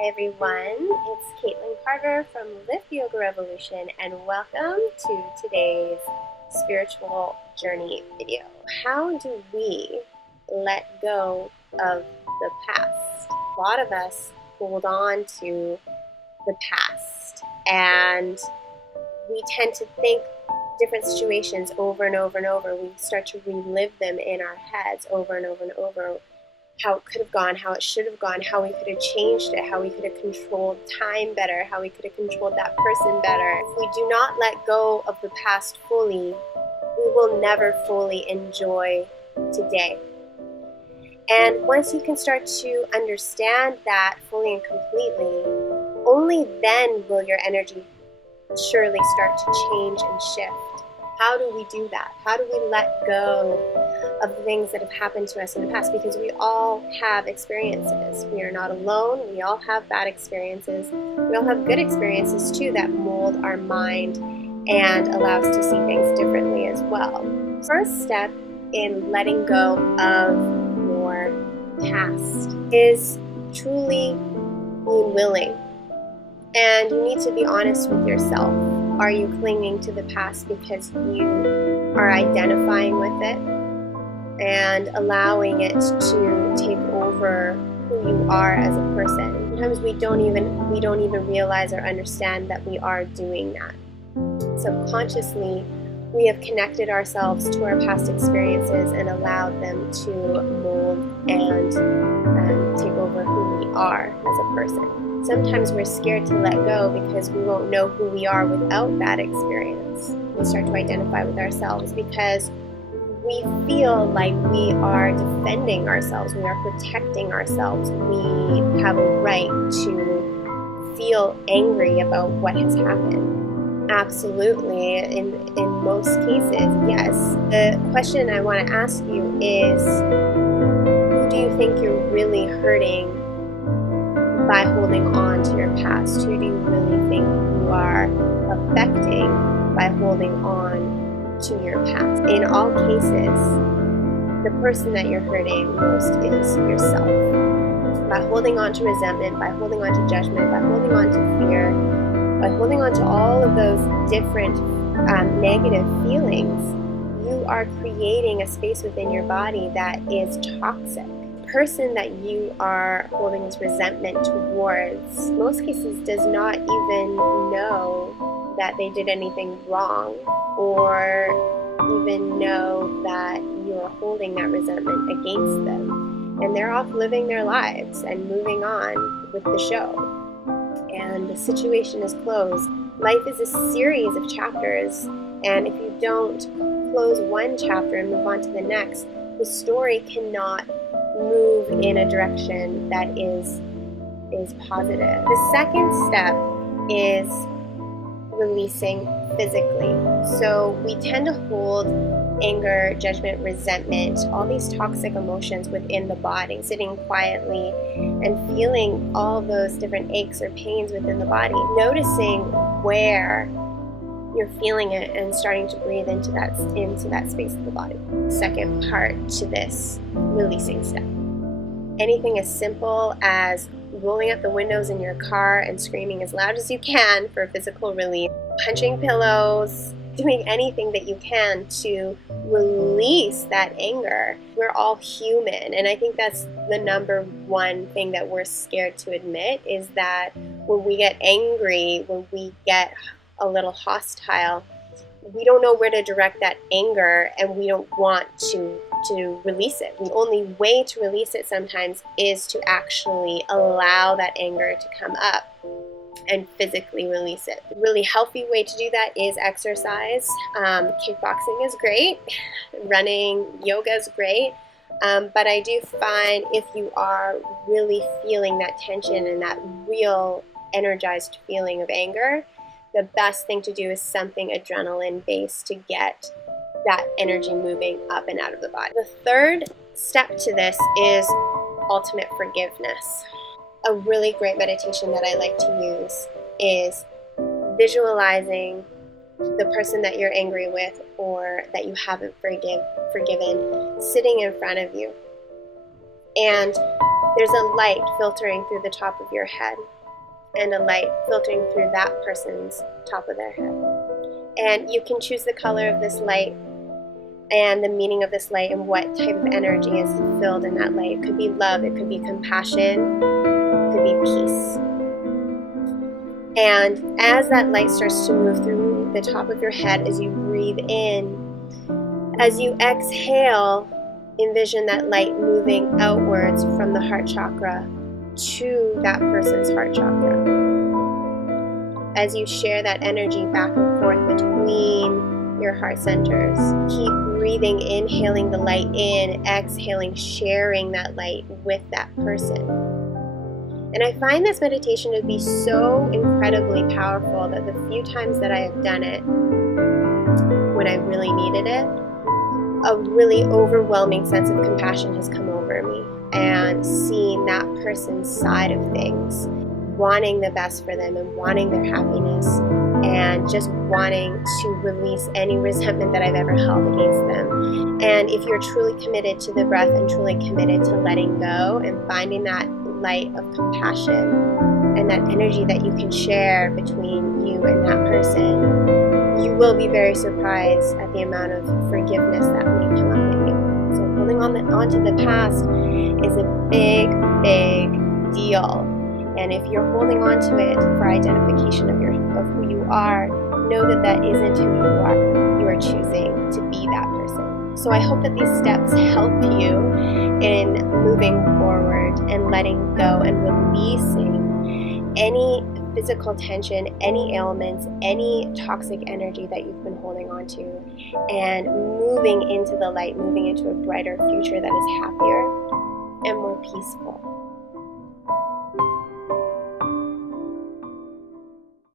Hi everyone, it's Caitlin Carter from Lift Yoga Revolution and welcome to today's spiritual journey video. How do we let go of the past? A lot of us hold on to the past and we tend to think different situations over and over and over. We start to relive them in our heads over and over and over. How it could have gone, how it should have gone, how we could have changed it, how we could have controlled time better, how we could have controlled that person better. If we do not let go of the past fully, we will never fully enjoy today. And once you can start to understand that fully and completely, only then will your energy surely start to change and shift. How do we do that? How do we let go of the things that have happened to us in the past? Because we all have experiences. We are not alone. We all have bad experiences. We all have good experiences too that mold our mind and allow us to see things differently as well. First step in letting go of your past is truly being willing. And you need to be honest with yourself. Are you clinging to the past because you are identifying with it and allowing it to take over who you are as a person? Sometimes we don't even realize or understand that we are doing that. Subconsciously, we have connected ourselves to our past experiences and allowed them to mold and take over who we are as a person. Sometimes we're scared to let go because we won't know who we are without that experience. We start to identify with ourselves because we feel like we are defending ourselves, we are protecting ourselves. We have a right to feel angry about what has happened. Absolutely, in most cases, yes. The question I want to ask you is, who do you think you're really hurting by holding on to your past? Who do you really think you are affecting by holding on to your past? In all cases, the person that you're hurting most is yourself. By holding on to resentment, by holding on to judgment, by holding on to fear, by holding on to all of those different negative feelings, you are creating a space within your body that is toxic. Person that you are holding this resentment towards, most cases, does not even know that they did anything wrong or even know that you're holding that resentment against them. And they're off living their lives and moving on with the show. And the situation is closed. Life is a series of chapters, and if you don't close one chapter and move on to the next, the story cannot move in a direction that is positive. The second step is releasing physically. So we tend to hold anger, judgment, resentment, all these toxic emotions within the body, sitting quietly and feeling all those different aches or pains within the body, noticing where you're feeling it and starting to breathe into that space of the body. Second part to this releasing step. Anything as simple as rolling up the windows in your car and screaming as loud as you can for physical relief, punching pillows, doing anything that you can to release that anger. We're all human, and I think that's the number one thing that we're scared to admit, is that when we get angry, when we get a little hostile, we don't know where to direct that anger, and we don't want to release it. The only way to release it sometimes is to actually allow that anger to come up and physically release it. A really healthy way to do that is exercise. Kickboxing is great, running, yoga is great, but I do find if you are really feeling that tension and that real energized feeling of anger, the best thing to do is something adrenaline based to get that energy moving up and out of the body. The third step to this is ultimate forgiveness. A really great meditation that I like to use is visualizing the person that you're angry with or that you haven't forgiven sitting in front of you. And There's a light filtering through the top of your head and a light filtering through that person's top of their head. And you can choose the color of this light and the meaning of this light and what type of energy is filled in that light. It could be love, it could be compassion, it could be peace. And as that light starts to move through the top of your head, as you breathe in, as you exhale, envision that light moving outwards from the heart chakra to that person's heart chakra. As you share that energy back and forth between your heart centers, keep breathing, inhaling the light in, exhaling, sharing that light with that person. And I find this meditation to be so incredibly powerful that the few times that I have done it, when I really needed it, a really overwhelming sense of compassion has come over me, and seeing that person's side of things, wanting the best for them and wanting their happiness, and just wanting to release any resentment that I've ever held against them. And if you're truly committed to the breath and truly committed to letting go and finding that light of compassion and that energy that you can share between you and that person, you will be very surprised at the amount of forgiveness that may come up in you. So holding on to the past is a big, big deal. And if you're holding on to it for identification of who you are, know that that isn't who you are. You are choosing to be that person. So I hope that these steps help you in moving forward and letting go and releasing any physical tension, any ailments, any toxic energy that you've been holding on to, and moving into the light, moving into a brighter future that is happier and more peaceful.